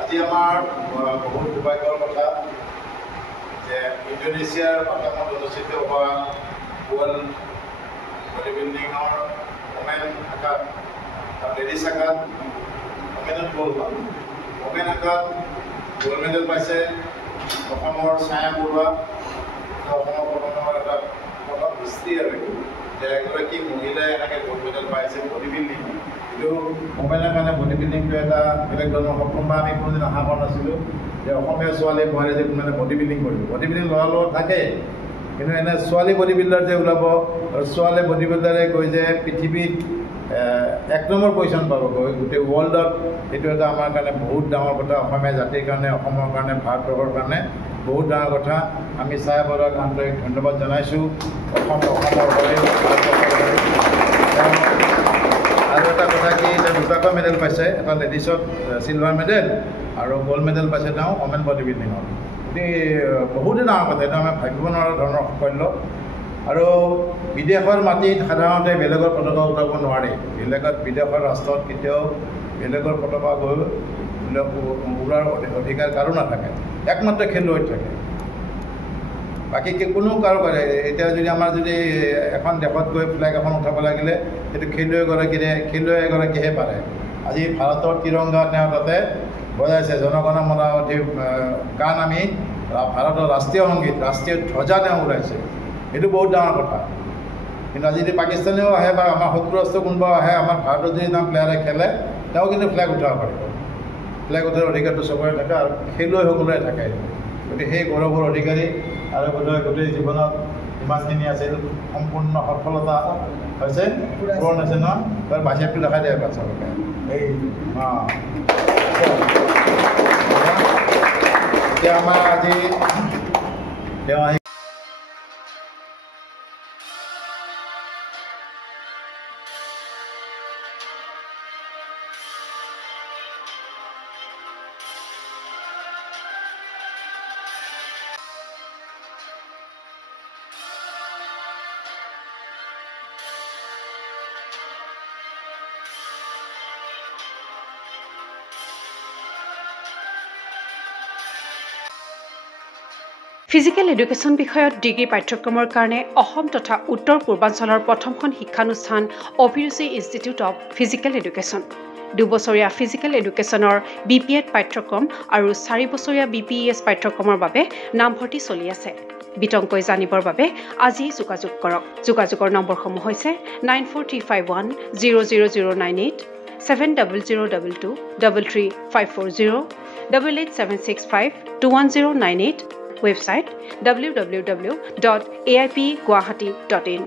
আজি আমাৰ বহুত সৌভাগ্যৰ কথা যে ইণ্ডোনেছিয়াৰ বাটামত অনুষ্ঠিত হোৱা ৱৰ্ল্ড বডি বিল্ডিঙৰ ওমেন শাখাত লেডিজ শাখাত ওমেনত গ'ল্ড পাল। ওমেন শাখাত গ'ল্ড মেডেল পাইছে অসমৰ ছায়া বৰুৱা। অসমৰ প্ৰথমৰ এটা প্ৰথম দৃষ্টি আৰু যে এগৰাকী মহিলাই এনেকৈ গ'ল্ড মেডেল পাইছে বডি বিল্ডিং। কিন্তু মোবাইলৰ কাৰণে বডি বিল্ডিংটো এটা বেলেগ ধৰণৰ সপোন বা আমি কোনোদিন আশা কৰা নাছিলোঁ যে অসমীয়া ছোৱালী বোৱাৰী যে মানে বডি বিল্ডিং কৰিব। বডি বিল্ডিং ল'ৰা লগত থাকে, কিন্তু এনে ছোৱালী বডি বিল্ডাৰ যে ওলাব আৰু ছোৱালী বডি বিল্ডাৰে কৈ যে পৃথিৱীত 1 নম্বৰ পজিশ্যন পাবগৈ গোটেই ৱৰ্ল্ডত, এইটো এটা আমাৰ কাৰণে বহুত ডাঙৰ কথা। অসমীয়া জাতিৰ কাৰণে, অসমৰ কাৰণে, ভাৰতবৰ্ষৰ কাৰণে বহুত ডাঙৰ কথা। আমি ছায়া বৰুৱাক আন্তৰিক ধন্যবাদ জনাইছোঁ। অসমৰ হৈ আৰু এটা কথা কি, এতিয়া দুটাকৈ মেডেল পাইছে, এটা লেডিছত চিলভাৰ মেডেল আৰু গ'ল্ড মেডেল পাইছে তেওঁ ওমেন বডি বিল্ডিঙত। গতিকে বহুতেই ডাঙৰ কথা, এইটো আমি ভাবিব নোৱাৰা ধৰণৰ সাফল্য। আৰু বিদেশৰ মাটিত সাধাৰণতে বেলেগৰ পতাকা উঠাব নোৱাৰে। বিদেশৰ ৰাষ্ট্ৰত কেতিয়াও বেলেগৰ পতাকা গৈ উৰাৰ অধিকাৰ কাৰো নাথাকে, একমাত্ৰ খেলুৱৈ থাকে। বাকী কোনো কাৰো কৰে। এতিয়া যদি আমাৰ যদি এখন দেশত গৈ ফ্লেগ এখন উঠাব লাগিলে সেইটো খেলুৱৈ এগৰাকীহে পাৰে। আজি ভাৰতৰ তিৰংগা তেওঁ তাতে বজাইছে, জনগণ মন অধি গান আমি ভাৰতৰ ৰাষ্ট্ৰীয় সংগীত, ৰাষ্ট্ৰীয় ধ্বজা তেওঁ উৰাইছে। এইটো বহুত ডাঙৰ কথা। কিন্তু আজি যদি পাকিস্তানেও আহে বা আমাৰ শত্ৰু ৰাষ্ট্ৰ কোনোবা আহে, আমাৰ ভাৰতত যদি তেওঁ প্লেয়াৰে খেলে তেওঁ কিন্তু ফ্লেগ উঠাব পাৰিব। ফ্লেগ উঠাৰ অধিকাৰটো চবৰে থাকে আৰু খেলুৱৈসকলে থাকে। গতিকে সেই গৌৰৱৰ অধিকাৰী আৰু বোধহয় গোটেই জীৱনত ইমানখিনি আছিল, সম্পূৰ্ণ সফলতা হৈছে, পূৰণ হৈছে ন। তাৰ বাহিৰটো দেখাই দিয়ে বাচ্চালোকে এই এতিয়া আমাৰ আজি তেওঁ আহি ফিজিকেল এডুকেশ্যন বিষয়ত ডিগ্ৰী পাঠ্যক্ৰমৰ কাৰণে অসম তথা উত্তৰ পূৰ্বাঞ্চলৰ প্ৰথমখন শিক্ষানুষ্ঠান অভিৰুচি ইনষ্টিটিউট অৱ ফিজিকেল এডুকেশ্যন। 2 বছৰীয়া ফিজিকেল এডুকেশ্যনৰ BPEd পাঠ্যক্ৰম আৰু 4 বছৰীয়া BPES পাঠ্যক্ৰমৰ বাবে নামভৰ্তি চলি আছে। বিতংকৈ জানিবৰ বাবে আজি যোগাযোগ কৰক। যোগাযোগৰ নম্বৰসমূহ হৈছে 9435100098, 7002 33540, 88765210998, website www.aipguwahati.in